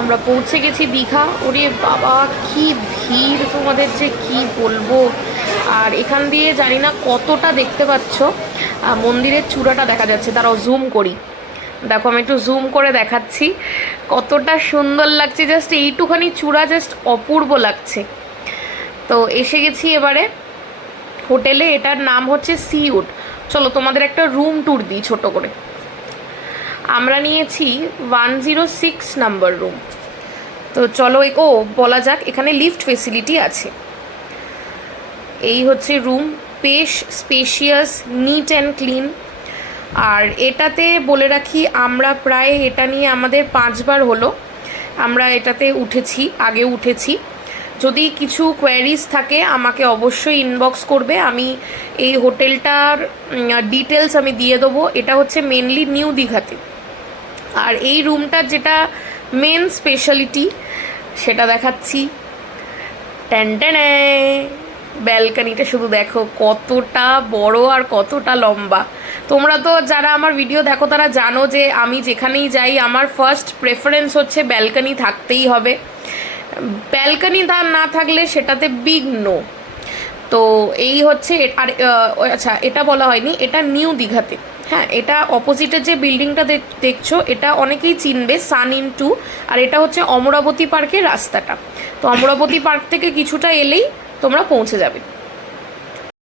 আমরা পৌঁছে গেছি দীঘা। ওরে বাবা কি ভিড়, তোমাদের যে কি বলবো। আর এখান দিয়ে জানি না কতটা দেখতে পাচ্ছ, মন্দিরের চূড়াটা দেখা যাচ্ছে। তারাও জুম করি, দেখো আমি একটু জুম করে দেখাচ্ছি কতটা সুন্দর লাগছে। জাস্ট এইটুখানি চূড়া জাস্ট অপূর্ব লাগছে। তো এসে গেছি এবারে হোটেলে, এটার নাম হচ্ছে সিউড। চলো তোমাদের একটা রুম ট্যুর দিই ছোট করে। আমরা নিয়েছি 106 নাম্বার রুম। তো চলো বলা যাক, এখানে লিফট ফেসিলিটি আছে। এই হচ্ছে রুম, বেশ স্পেশিয়াস, নিট অ্যান্ড ক্লিন। আর এটাতে বলে রাখি, আমরা প্রায় এটা নিয়ে আমাদের 5 বার হলো আমরা এটাতে উঠেছি, আগে উঠেছি। যদি কিছু কোয়ারিজ থাকে আমাকে অবশ্যই ইনবক্স করবে, আমি এই হোটেলটার ডিটেলস আমি দিয়ে দেবো। এটা হচ্ছে মেনলি নিউ দীঘাতে। আর এই রুমটার যেটা মেন স্পেশালিটি সেটা দেখাচ্ছি। ট্যানট্যানে, ব্যালকানিটা শুধু দেখো কতটা বড় আর কতটা লম্বা। তোমরা তো যারা আমার ভিডিও দেখো তারা জানো যে আমি যেখানেই যাই আমার ফার্স্ট প্রেফারেন্স হচ্ছে ব্যালকানি থাকতেই হবে। ব্যালকানি না থাকলে সেটাতে বিগ নো। তো এই হচ্ছে। আর আচ্ছা, এটা বলা হয়নি, এটা নিউ দীঘাতে। হ্যাঁ, এটা অপোজিটের যে বিল্ডিংটা দেখছো এটা অনেকেই চিনবে, সান-ইন-2। আর এটা হচ্ছে অমরাবতী পার্কের রাস্তাটা। তো অমরাবতী পার্ক থেকে কিছুটা এলেই তোমরা পৌঁছে যাবে।